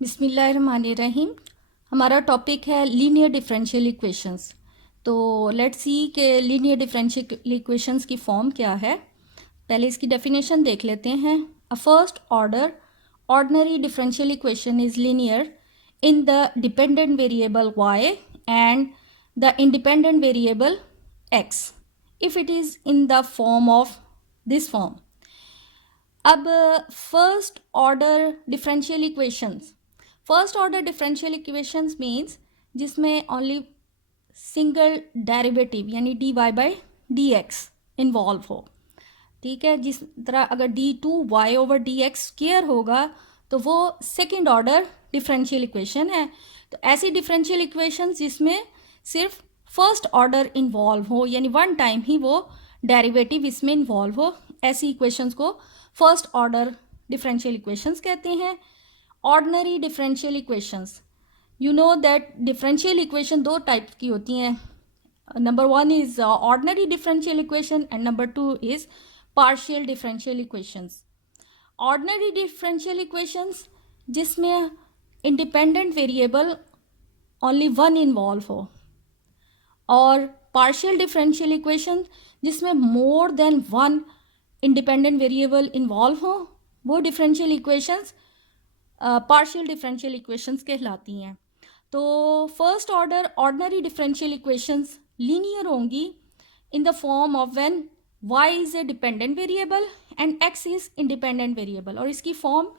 बिस्मिल्लाहिर्रहमानिर्रहीम। हमारा टॉपिक है लीनियर डिफरेंशियल इक्वेशंस। तो लेट्स सी कि लीनियर डिफरेंशियल इक्वेशंस की फॉर्म क्या है। पहले इसकी डेफिनेशन देख लेते हैं। A first order ordinary differential equation is linear in the dependent variable y and the independent variable x if it is in the form of this form. अब first order differential equations, first order differential equations means जिसमें only single derivative यानी d y by d x involve हो। ठीक है, जिस तरह अगर d two y over d x square होगा तो वो सेकेंड ऑर्डर डिफरेंशियल इक्वेशन है। तो ऐसी डिफरेंशियल इक्वेशन जिसमें सिर्फ फर्स्ट ऑर्डर इन्वॉल्व हो यानी वन टाइम ही वो डेरिवेटिव इसमें इन्वॉल्व हो, ऐसी इक्वेशंस को फर्स्ट ऑर्डर डिफरेंशियल इक्वेशंस कहते हैं। Ordinary differential equations, you know that differential equation दो टाइप की होती हैं। Number one is ordinary differential equation and number two is partial differential equations. Ordinary differential equations जिसमें independent variable only one involve हो, और partial differential equation जिसमें more than one independent variable involve हो, वो differential equations partial differential equations कहलाती हैं। तो first order ordinary differential equations linear होंगी in the form of when y is a dependent variable and x is independent variable, और इसकी form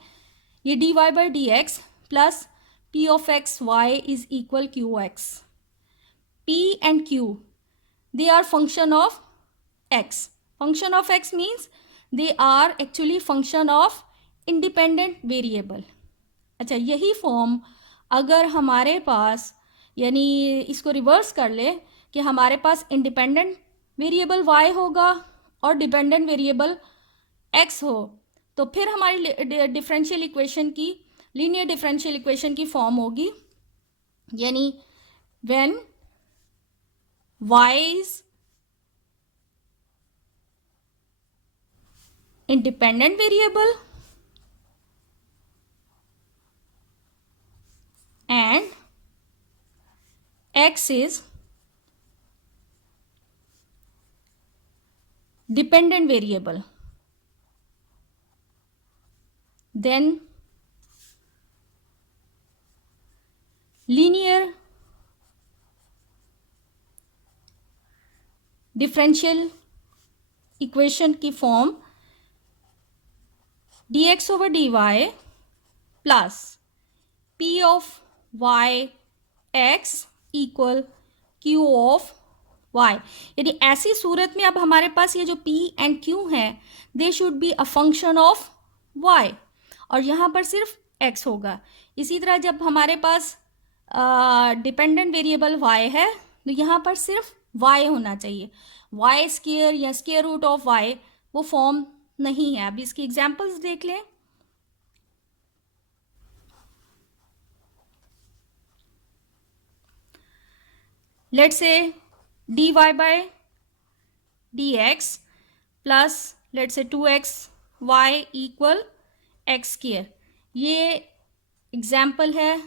ये dy by d x plus p of x y is equal q x. p and q, they are function of x. Function of x means they are actually function of independent variable. अच्छा, यही form अगर हमारे पास, यानी इसको reverse कर ले कि हमारे पास इंडिपेंडेंट वेरिएबल y होगा और डिपेंडेंट वेरिएबल x हो, तो फिर हमारी डिफरेंशियल इक्वेशन की, लीनियर डिफरेंशियल इक्वेशन की फॉर्म होगी यानी when y is independent variable and x is dependent variable, then linear differential equation की form dx over dy plus p of y x equal q of y। यानी ऐसी सूरत में अब हमारे पास ये जो p एंड q है they should be a function of y, और यहाँ पर सिर्फ x होगा। इसी तरह जब हमारे पास डिपेंडेंट वेरिएबल y है तो यहाँ पर सिर्फ y होना चाहिए। y स्क्वायर या स्क्वायर रूट ऑफ y वो फॉर्म नहीं है। अब इसकी एग्जांपल्स देख लें। Let's say dy by dx plus let's say 2x y equal x square, ये एग्जाम्पल है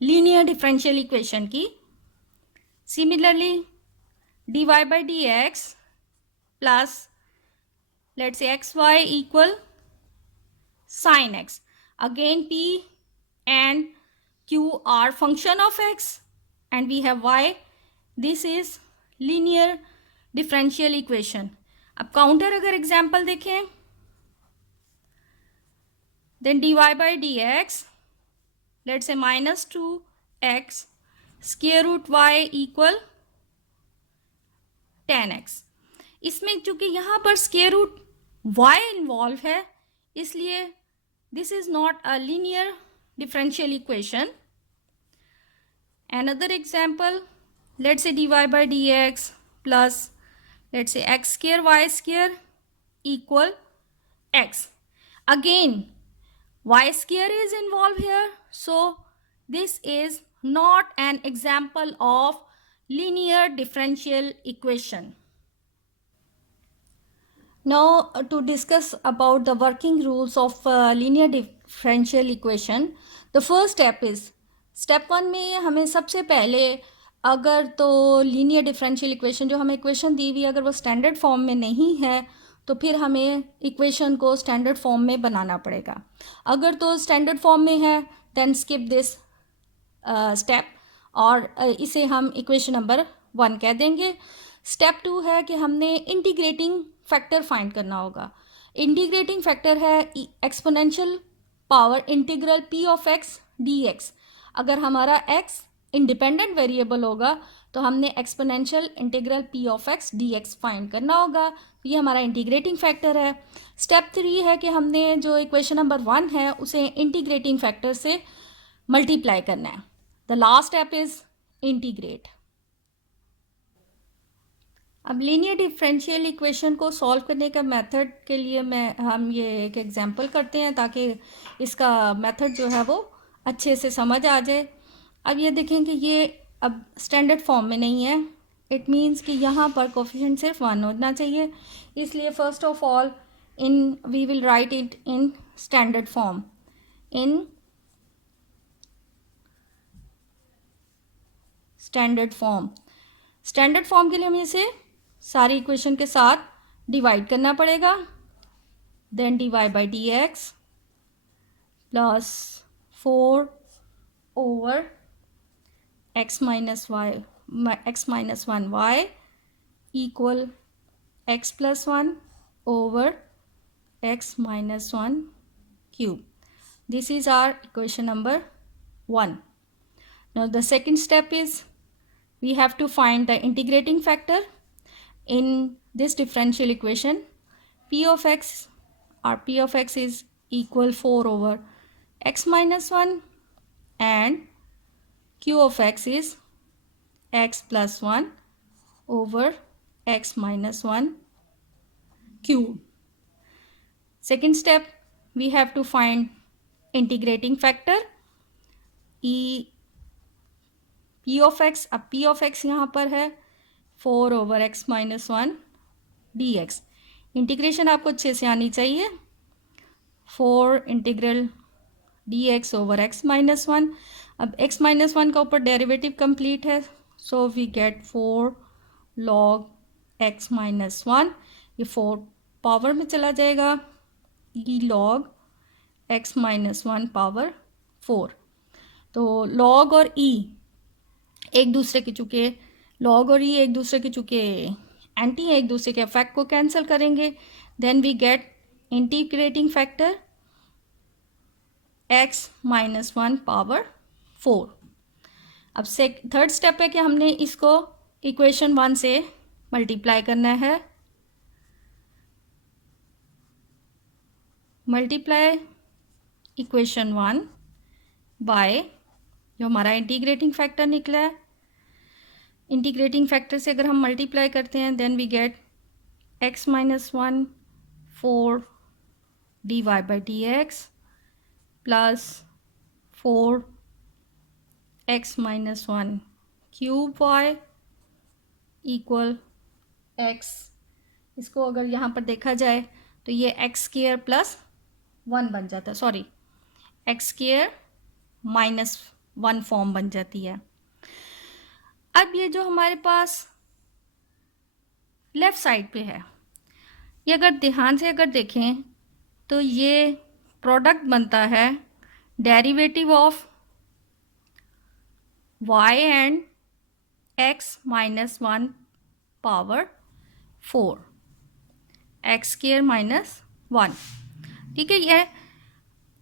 लीनियर डिफरेंशियल इक्वेशन की। Similarly dy by dx plus let's say xy equal sin x. Again p and q are function of x and we have y. This is linear differential equation. अब counter अगर example देखें, then dy by dx let's say minus 2x square root y equal 10x। इसमें चूंकि यहाँ पर square root y involve है इसलिए this is not a linear differential equation. Another example, let's say dy by dx plus let's say x square y square equal x। Again y square is involved here, so this is not an example of linear differential equation. Now to discuss about the working rules of linear differential equation, the first step is, step 1 में हमें सबसे पहले अगर तो linear differential equation जो हमें equation दी हुई अगर वो स्टैंडर्ड फॉर्म में नहीं है तो फिर हमें इक्वेशन को स्टैंडर्ड फॉर्म में बनाना पड़ेगा। अगर तो स्टैंडर्ड फॉर्म में है देन स्किप दिस स्टेप और इसे हम इक्वेशन नंबर 1 कह देंगे। स्टेप 2 है कि हमने इंटीग्रेटिंग फैक्टर फाइंड करना होगा। इंटीग्रेटिंग फैक्टर है exponential power integral P of x D x. अगर हमारा एक्स इंडिपेंडेंट वेरिएबल होगा तो हमने exponential integral P of x D x find करना होगा। ये हमारा इंटीग्रेटिंग फैक्टर है। स्टेप 3 है कि हमने जो इक्वेशन नंबर 1 है उसे इंटीग्रेटिंग फैक्टर से मल्टीप्लाई करना है। The last step is integrate. अब लीनियर डिफरेंशियल इक्वेशन को सॉल्व करने का मेथड के लिए हम ये एक एग्जांपल करते हैं ताकि इसका मेथड जो है वो अच्छे से समझ आ जाए। अब ये देखें कि ये अब स्टैंडर्ड फॉर्म में नहीं है, इट मीन्स कि यहाँ पर कोफिशिएंट सिर्फ 1 होना चाहिए, इसलिए first of all we will write it in standard form. इन स्टैंडर्ड फॉर्म के लिए हमें इसे सारी इक्वेशन के साथ डिवाइड करना पड़ेगा। Then dy by d x plus 4 over x minus 1 y equal x plus 1 over x minus 1 cube. This is our equation number 1. Now the second step is we have to find the integrating factor in this differential equation. P of x is equal 4 over x minus 1 and q of x is x plus 1 over x minus 1 cube. Second step, we have to find integrating factor p of x. अब p of x यहाँ पर है 4 over x minus 1 dx। Integration आपको अच्छे से आनी चाहिए। 4 integral dx over x minus 1। अब x minus 1 का ऊपर डेरिवेटिव कंप्लीट है, so we get 4 log x minus 1। ये 4 पावर में चला जाएगा, e log x minus 1 power 4। तो log और e एक दूसरे के चूँकि log और e एक दूसरे के चूँकि एंटी है, एक दूसरे के इफेक्ट को कैंसिल करेंगे। Then we get integrating factor x minus 1 power 4। अब थर्ड स्टेप है कि हमने इसको इक्वेशन 1 से मल्टीप्लाई करना है। मल्टीप्लाई इक्वेशन 1 बाय जो हमारा इंटीग्रेटिंग फैक्टर निकला है। इंटीग्रेटिंग फैक्टर से अगर हम मल्टीप्लाई करते हैं then we get x minus 1 4 dy by d x plus 4 x minus 1 cube y equal x। इसको अगर यहाँ पर देखा जाए तो ये एक्स स्क्वायर प्लस 1 बन जाता है, sorry x square minus 1 form बन जाती है। अब ये जो हमारे पास लेफ़्ट साइड पे है, ये अगर ध्यान से अगर देखें तो ये प्रोडक्ट बनता है derivative of y and x minus 1 power 4 x square minus 1। ठीक है,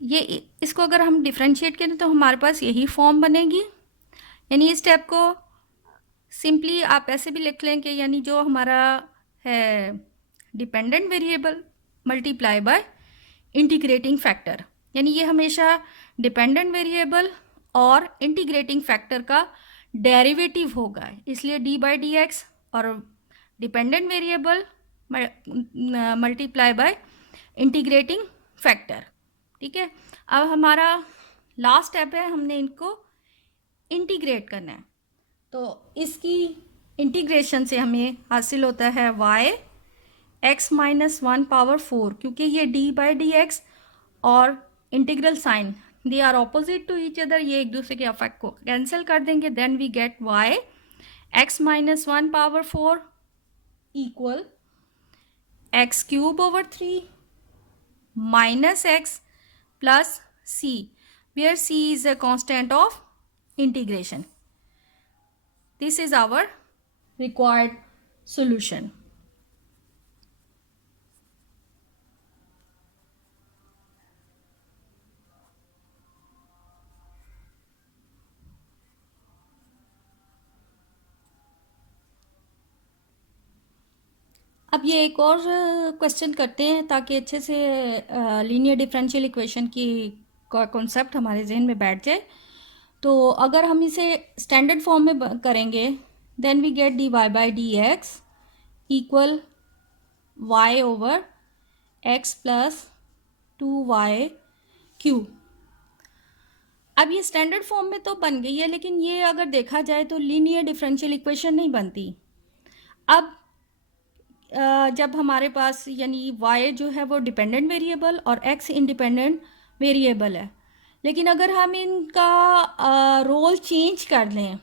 ये इसको अगर हम डिफ्रेंशिएट करें तो हमारे पास यही फॉर्म बनेगी। यानी इस स्टेप को सिंपली आप ऐसे भी लिख लें कि यानी जो हमारा है dependent variable multiply by integrating factor, यानी ये हमेशा डिपेंडेंट वेरिएबल और इंटीग्रेटिंग फैक्टर का डेरिवेटिव होगा, इसलिए डी बाई डी एक्स और dependent variable multiply by integrating factor. ठीक है, अब हमारा लास्ट स्टेप है, हमने इनको इंटीग्रेट करना है। तो इसकी इंटीग्रेशन से हमें हासिल होता है y x माइनस 1 पावर 4, क्योंकि ये d बाई डी एक्स और integral sign they are opposite to each other, ये एक दूसरे के अफेक्ट को कैंसिल कर देंगे. Then we get y x minus 1 power 4 equal x cube over 3 minus x plus c, where c is a constant of integration. This is our required solution. अब ये एक और क्वेश्चन करते हैं ताकि अच्छे से लीनियर डिफरेंशियल इक्वेशन की कॉन्सेप्ट हमारे जहन में बैठ जाए. तो अगर हम इसे स्टैंडर्ड फॉर्म में करेंगे, then we get d y by d x equal y over x plus 2y cube. अब ये स्टैंडर्ड फॉर्म में तो बन गई है, लेकिन ये अगर देखा जाए तो लीनियर डिफरेंशियल इक्वेशन नहीं बनती. अब जब हमारे पास यानी y जो है वो डिपेंडेंट वेरिएबल और x इंडिपेंडेंट वेरिएबल है, लेकिन अगर हम इनका रोल चेंज कर लें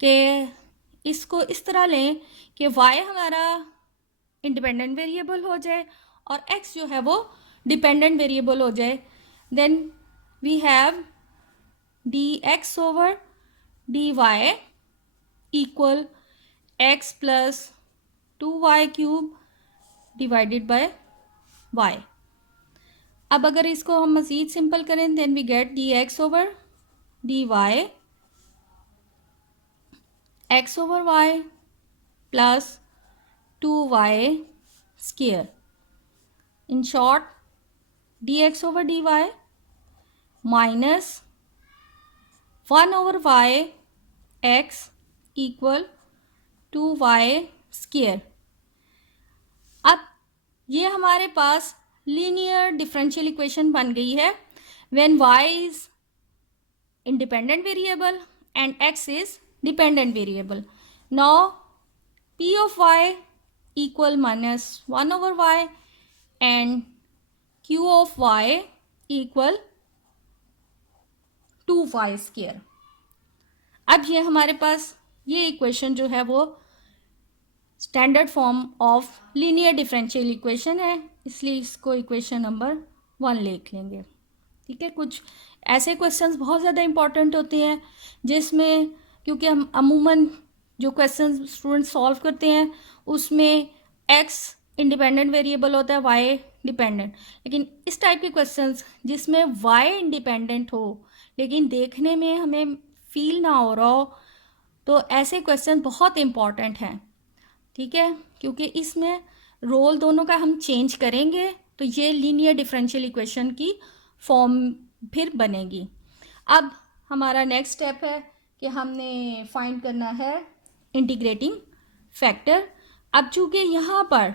कि इसको इस तरह लें कि y हमारा इंडिपेंडेंट वेरिएबल हो जाए और x जो है वो डिपेंडेंट वेरिएबल हो जाए, then we have d x over d y equal x plus 2y cube divided by y. अब अगर इसको हम मज़ीद सिंपल करें, then we get d x over d y x over y plus 2y square. In short d x over d y minus 1 over y x equal 2y square. अब ये हमारे पास linear differential equation बन गई है when y is independent variable and x is dependent variable. Now p of y equal minus 1 over y and q of y equal 2y square. अब ये हमारे पास ये इक्वेशन जो है वो standard form of linear differential equation है, इसलिए इसको इक्वेशन नंबर 1 लिख लेंगे. ठीक है. कुछ ऐसे क्वेश्चंस बहुत ज़्यादा इंपॉर्टेंट होते हैं जिसमें, क्योंकि हम अमूमन जो क्वेश्चंस स्टूडेंट सॉल्व करते हैं उसमें x इंडिपेंडेंट वेरिएबल होता है, y डिपेंडेंट, लेकिन इस टाइप के क्वेश्चंस जिसमें y इंडिपेंडेंट हो लेकिन देखने में हमें फील ना हो रहा हो, तो ऐसे क्वेश्चन बहुत इंपॉर्टेंट हैं. ठीक है. क्योंकि इसमें रोल दोनों का हम चेंज करेंगे तो ये लीनियर डिफरेंशियल इक्वेशन की फॉर्म फिर बनेगी. अब हमारा नेक्स्ट स्टेप है कि हमने फाइंड करना है इंटीग्रेटिंग फैक्टर. अब चूँकि यहाँ पर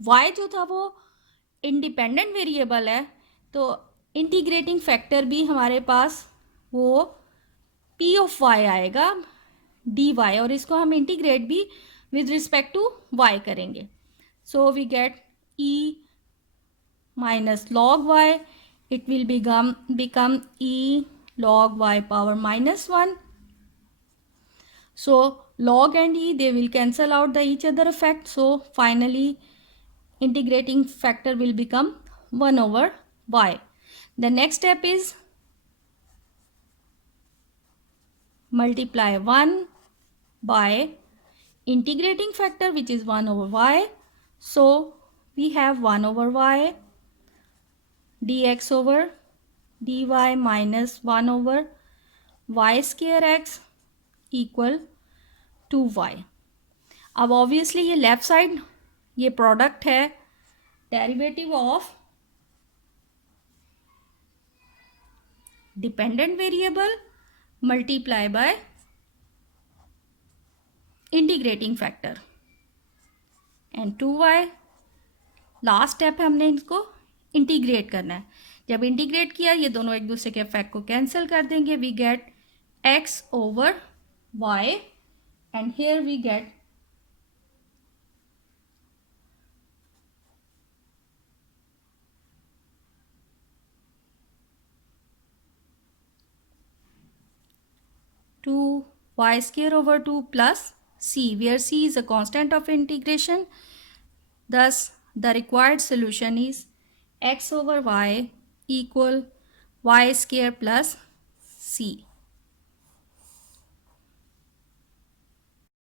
y जो था वो इंडिपेंडेंट वेरिएबल है, तो इंटीग्रेटिंग फैक्टर भी हमारे पास वो p ऑफ y आएगा dy, और इसको हम इंटीग्रेट भी with respect to y करेंगे. So we get e minus log y, it will become e log y power minus 1. So log and e, they will cancel out the each other effect. So finally integrating factor will become 1 over y. The next step is multiply 1 by integrating factor, which is 1 over y. So we have 1 over y dx over dy minus 1 over y square x equal 2y. अब obviously ये left side ये product है derivative of dependent variable multiply by integrating factor and 2y. Last step है, हमने इसको integrate करना है. जब इंटीग्रेट किया ये दोनों एक दूसरे के इफेक्ट को कैंसिल कर देंगे. We get x over y and here we get to y square over 2 plus c, where c is a constant of integration. Thus, the required solution is x over y equal y square plus c.